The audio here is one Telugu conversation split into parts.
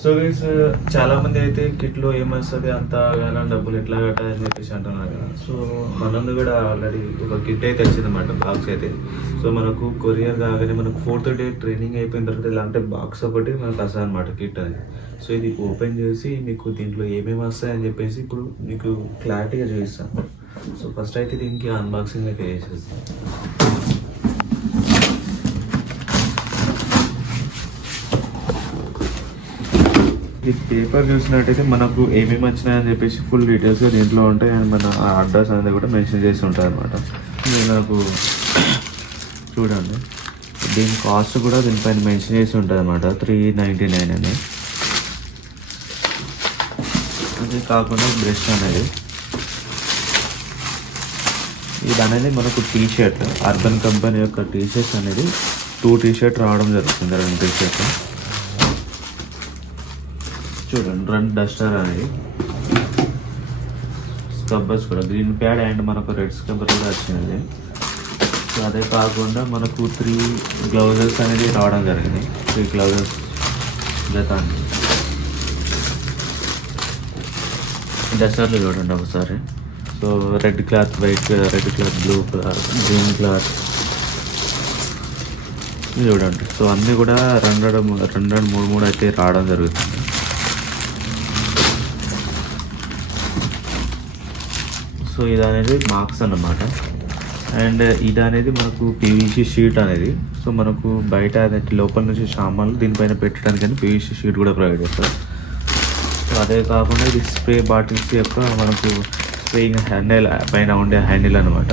సో గైస్, చాలా మంది అయితే కిట్లో ఏమొస్తుంది అంత కానీ డబ్బులు ఎట్లా కట్టాలని చెప్పేసి అంటున్నారు కదా. సో మనల్ని కూడా ఆల్రెడీ ఒక కిట్ అయితే వచ్చింది అన్నమాట, బాక్స్ అయితే. సో మనకు కొరియర్ కాగానే మనకు 4th డే ట్రైనింగ్ అయిపోయిన తర్వాత ఇలాంటి బాక్స్ ఒకటి మనకు వస్తుంది అనమాట, కిట్ అది. సో ఇది ఓపెన్ చేసి మీకు దీంట్లో ఏమేమి వస్తాయని చెప్పేసి ఇప్పుడు మీకు క్లారిటీగా చూపిస్తాను. సో ఫస్ట్ అయితే దీనికి అన్బాక్సింగ్ అయితే చేసేస్తాను. ఈ పేపర్ చూసినట్టయితే మనకు ఏమేమి వచ్చినాయని చెప్పేసి ఫుల్ డీటెయిల్స్గా దీంట్లో ఉంటాయి. అండ్ మన అడ్రస్ అనేది కూడా మెన్షన్ చేసి ఉంటుంది అనమాట. నాకు చూడండి, దీని కాస్ట్ కూడా దీనిపైన మెన్షన్ చేసి ఉంటుంది అనమాట, 399 అని. అది కాకుండా బ్రష్ అనేది, ఇది అనేది మనకు టీషర్ట్, అర్బన్ కంపెనీ యొక్క టీషర్ట్స్ అనేది 2 టీషర్ట్ రావడం జరుగుతుంది, 2 టీషర్ట్. చూడండి, 2 డస్టర్ అనేది, స్క్రబ్బర్స్ కూడా గ్రీన్ ప్యాడ్ అండ్ మనకు రెడ్ స్క్రబ్బర్ కూడా వచ్చింది. సో అదే కాకుండా మనకు 3 గ్లౌజెస్ అనేది రావడం జరిగింది, 3 గ్లౌజెస్ జతాన్ని. డస్టర్లు చూడండి ఒకసారి. So red cloth, white, red cloth, blue cloth, green cloth చూడండి. సో అన్నీ కూడా 2 అయితే రావడం జరుగుతుంది. సో ఇది అనేది మార్క్స్ అన్నమాట. అండ్ ఇది అనేది మనకు పీవీసీ షీట్ అనేది. సో మనకు బయట లోపల నుంచి సామాన్లు దీనిపైన పెట్టడానికి అని పీవీసీ షీట్ కూడా ప్రొవైడ్ చేస్తారు. సో అదే కాకుండా ఇది స్ప్రే బాటిల్స్ యొక్క మనకు స్ప్రేయింగ్ హ్యాండిల్ పైన ఉండే హ్యాండిల్ అనమాట.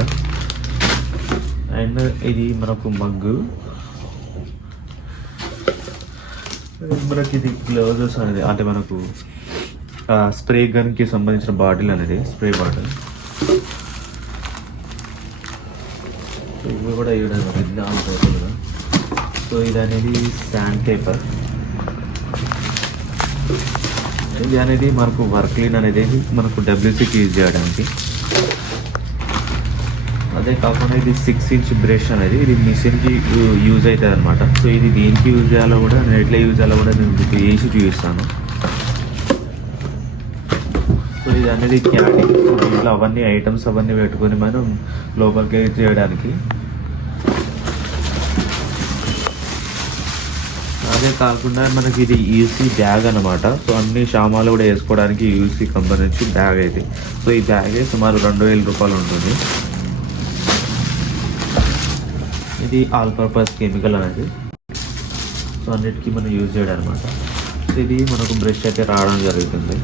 అండ్ ఇది మనకు మగ్గు, మనకి ఇది గ్లౌజెస్ అనేది, అంటే మనకు స్ప్రే గన్కి సంబంధించిన బాటిల్ అనేది, స్ప్రే బాటిల్. ఇవి కూడా ఇవ్వడం జరిగింది. సో ఇది అనేది శాండ్ పేపర్. ఇది అనేది మనకు వర్క్ క్లీన్ అనేది మనకు WCకి యూజ్ చేయడానికి. అదే కాకుండా ఇది 6 ఇంచ్ బ్రష్ అనేది, ఇది మిషన్కి యూజ్ అవుతుంది అనమాట. సో ఇది దేనికి యూజ్ చేయాలో కూడా, నేను ఎట్లా యూజ్ చేయాలో కూడా నేను మీకు వేసి చూపిస్తాను. సో ఇది అనేది క్యారీ. సో దీంట్లో అవన్నీ ఐటమ్స్ అవన్నీ పెట్టుకొని మనం లోపలికి చేయడానికి. అదే కాకుండా మనకి ఇది యూసీ బ్యాగ్ అనమాట. సో అన్ని సామాన్లు కూడా వేసుకోవడానికి యూసీ కంపెనీ నుంచి బ్యాగ్ అయితే. సో ఈ బ్యాగ్ సుమారు 2000 రూపాయలు ఉంటుంది. ఇది ఆల్ పర్పస్ కెమికల్ అనేది, సో అన్నిటికీ మనం యూజ్ చేయడం అనమాట. సో ఇది మనకు బ్రష్ అయితే రావడం జరుగుతుంది.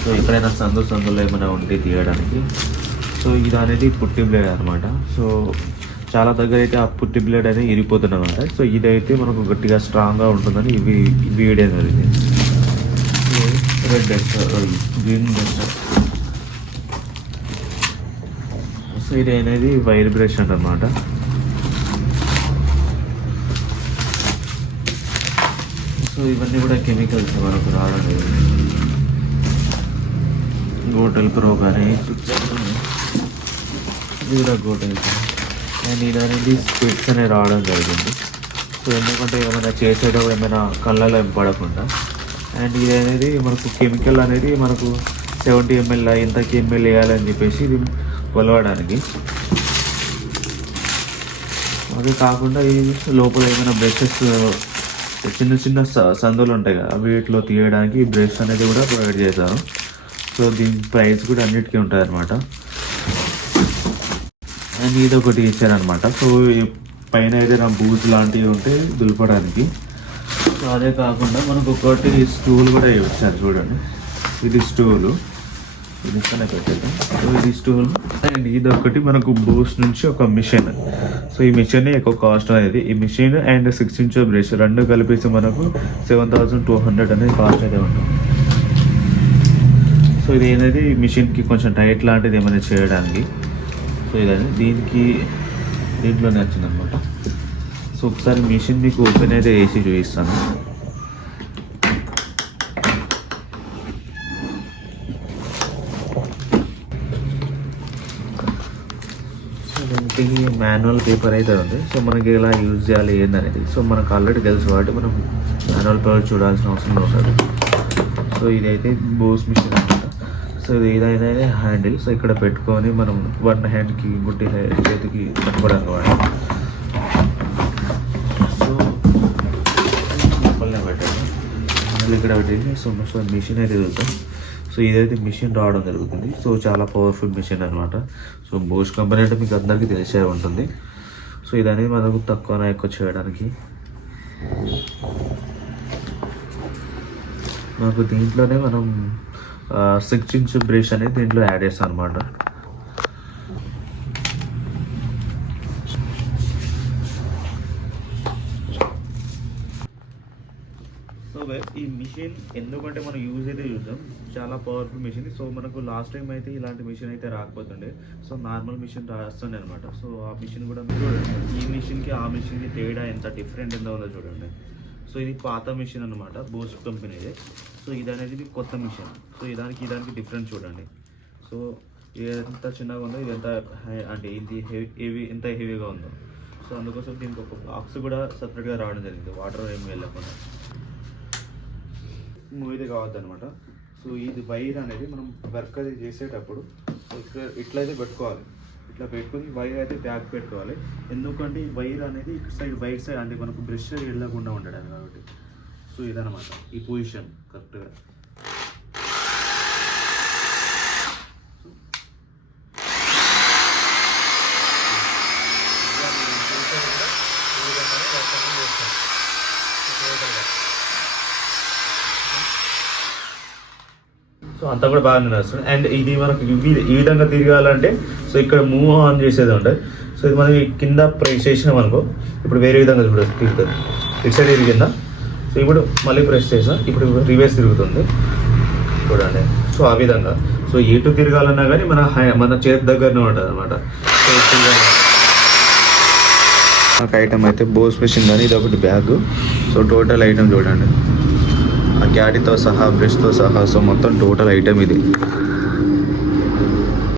సో ఎక్కడైనా సందులో ఏమైనా ఉంటే తీయడానికి. సో ఇది అనేది పుట్టి బ్లేడ్ అనమాట. సో చాలా దగ్గర అయితే ఆ పుట్టి బ్లేడ్ అనేది ఇరిగిపోతుంది అనమాట. సో ఇదైతే మనకు గట్టిగా స్ట్రాంగ్గా ఉంటుందని ఇవి వేయడం జరిగింది. Red Duster, green Duster. So ఇది అనేది వైర్ బ్రష్ అనమాట. సో ఇవన్నీ కూడా కెమికల్స్ మనకు రావడం జరిగింది. గోటల్ ప్రో కానీ ఇది కూడా గోటల్. అండ్ ఇది అనేది స్పిట్స్ అనేవి రావడం జరిగింది. సో ఎందుకంటే ఏమైనా చేసేటప్పుడు ఏమైనా కళ్ళలో పడకుండా. అండ్ ఇది అనేది మనకు కెమికల్ అనేది మనకు 70 ml ఇంతకి ml వేయాలని చెప్పేసి ఇది కొలవడానికి. అది కాకుండా ఈ లోపల ఏమైనా బ్రషెస్ చిన్న సందులు ఉంటాయి కదా, వీటిలో తీయడానికి బ్రష్ అనేది కూడా ప్రొవైడ్ చేశారు. సో దీని ప్రైస్ కూడా అన్నిటికీ ఉంటుంది అనమాట. అండ్ ఇది ఒకటి ఇచ్చారనమాట. సో పైన ఏదైనా బూజ్ లాంటివి ఉంటే దులపడానికి. సో అదే కాకుండా మనకు ఒకటి స్టూల్ కూడా ఇచ్చారు, చూడండి. ఇది స్టూలు, ఇది ఇక్కడనే పెట్టేద్దాం. సో ఇది స్టూల్. అండ్ ఇది ఒకటి మనకు బూస్ట్ నుంచి ఒక మిషన్. సో ఈ మిషన్ ఎక్కువ కాస్ట్ అనేది. ఈ మిషన్ అండ్ 6 ఇంచ్ బ్రష్ 2 కలిపేసి మనకు 7200 అనేది కాస్ట్ అయితే ఉంటుంది. సో ఇది అనేది మిషన్కి కొంచెం టైట్ లాంటిది ఏమైనా చేయడానికి. సో ఇదని దీంట్లోనే వచ్చిందనమాట. సో ఒకసారి మిషన్ మీకు ఓపెన్ అయితే వేసి చూపిస్తాను. దీనికి మాన్యువల్ పేపర్ అయితే ఉంది. సో మనకి ఎలా యూజ్ చేయాలి ఏందనేది సో మనకు ఆల్రెడీ తెలుసు కాబట్టి మనం మాన్యువల్ పేపర్ చూడాల్సిన అవసరం ఉండదు. సో ఇదైతే బోస్ మిషన్ అనమాట. సో ఇది ఏదైనా హ్యాండిల్. సో ఇక్కడ పెట్టుకొని మనం వన్ హ్యాండ్కి ఇంకోటి చేతికి పట్టుకోవడానికి వాడాలి. సో లోపలనే పెట్టాలి, మళ్ళీ ఇక్కడ పెట్టేసి సో మిషన్ అయితే వెళ్తాం. సో ఇదైతే మిషన్ రావడం జరుగుతుంది. సో చాలా పవర్ఫుల్ మిషన్ అనమాట. సో బోస్ కంపెనీ అంటే మీకు అందరికీ తెలిసే ఉంటుంది. సో ఇది అనేది మనకు తక్కువ ఎక్కువ చేయడానికి మనకు దీంట్లోనే మనం 6 ఇంచ్ బ్రష్ అనేది దీంట్లో యాడ్ చేస్తాం అనమాట. సో ఈ మిషన్ ఎందుకంటే మనం యూజ్ అయితే చూద్దాం, చాలా పవర్ఫుల్ మిషన్. సో మనకు లాస్ట్ టైం అయితే ఇలాంటి మిషన్ అయితే రాకపోతుండే. సో నార్మల్ మిషన్ రాస్తుండే అనమాట. సో ఆ మిషన్ కూడా చూడండి, ఈ మిషన్కి ఆ మిషన్కి తేడా ఎంత డిఫరెంట్ ఎంత ఉందో చూడండి. సో ఇది పాత మిషన్ అనమాట, బోస్ కంపెనీదే. సో ఇది అనేది కొత్త మిషన్. సో దానికి డిఫరెన్స్ చూడండి. సో ఇది ఎంత చిన్నగా ఉందో, ఇది ఎంత అంటే ఇది హెవీ ఎంత హెవీగా ఉందో. సో అందుకోసం దీనికి ఒక బాక్స్ కూడా సపరేట్గా రావడం జరిగింది, వాటర్ ఏమి వెళ్ళకుండా. ఇది కావద్దు అనమాట. సో ఇది వైర్ అనేది మనం వర్క్ అది చేసేటప్పుడు ఇట్లయితే పెట్టుకోవాలి. ఇట్లా పెట్టుకుని వైర్ అయితే బ్యాక్ పెట్టుకోవాలి. ఎందుకంటే ఈ వైర్ అనేది వైట్ సైడ్ అంటే మనకు బ్రష్ వెళ్ళకుండా ఉండడం కాబట్టి. సో ఇదనమాట ఈ పొజిషన్ కరెక్ట్గా. సో అంతా కూడా బాగా నడుస్తుంది. అండ్ ఇది మనకు ఈ విధంగా తిరగాలంటే సో ఇక్కడ మూవ్ ఆన్ చేసేది ఉంటుంది. సో ఇది మనం కింద ప్రెస్ చేసినాం అనుకో, ఇప్పుడు వేరే విధంగా తిరుగుతుంది. ఇటు సైడ్ తిరిగిందా, సో ఇప్పుడు మళ్ళీ ప్రెస్ చేసా, ఇప్పుడు రివర్స్ తిరుగుతుంది చూడండి. సో ఆ విధంగా సో ఎటు తిరగాలన్నా కానీ మన చేతి దగ్గరనే ఉంటుంది అనమాట. సో నాకు ఐటమ్ అయితే బోస్ మిషన్ కానీ ఇది ఒకటి బ్యాగ్. సో టోటల్ ఐటమ్ చూడండి, ఆ క్యాడీతో సహా బ్రష్తో సహా. సో మొత్తం టోటల్ ఐటమ్ ఇది.